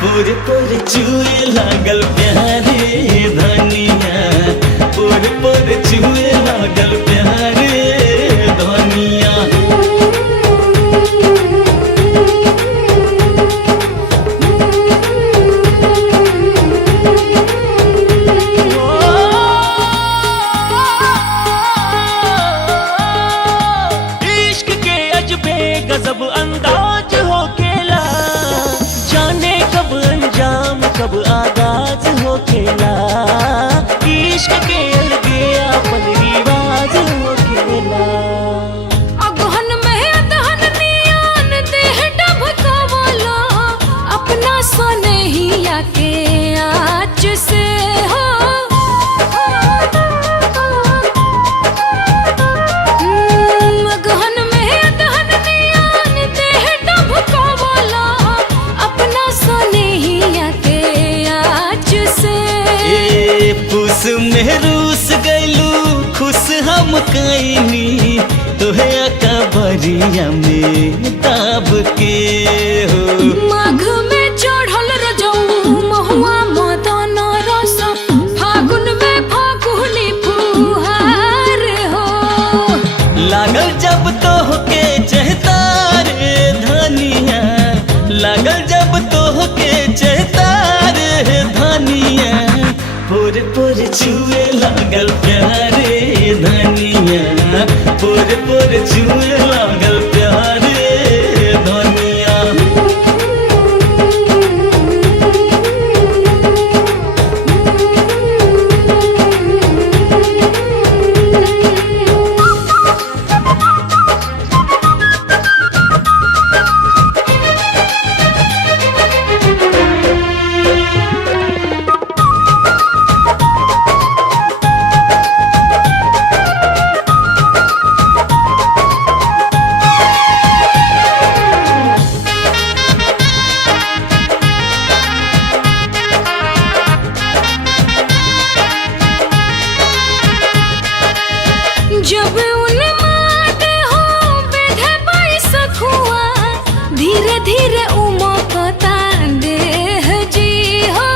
पूरे पूरे चूहे लागल प्यारे धनिया, पूरे पूरे चूहे लागल प्यारे धनिया। इश्क के अजबे गजब अंदाज हो केला, जाने कब अंजाम कब आगाज हो केला। इश्क के अलगे अपन रिवाज हो केला। अगहन में अदहन नियान देह ढबकावला, अपना सोनहिया के आँच से हो। अगहन में अदहन नियान देह ढबकावला, अपना सोनहिया के आँच से। ए पुस में रूस गैलू खुश हम कैनी, तोहे अकबरिया में दाब के हो। माघ में चढ़ल रजऊ महुआ मदन रस, फागुन में फागुनी फुहार हो। लागल जब तोहके चहता रे धनिया, लागल जब तोहके चहता रे धनिया। पूरे पूरे छुए लागल प्यारे धनिया, पूरे पूरे छुए लागल प्यारे धनिया। जब उन्माद हो बेधे बैसखुआ, धीरे धीरे उमकता देह जी हो।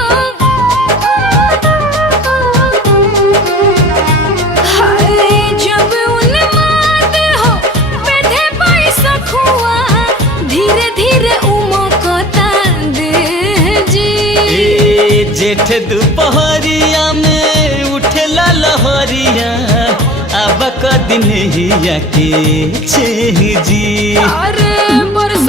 हाय जब उन्माद हो बेधे बैसखुआ, धीरे धीरे उमकता देह जी। ए जेठ दोपहरिया में उठेला लहरिया, अब कदिन हिया के छे जी। अरे बरस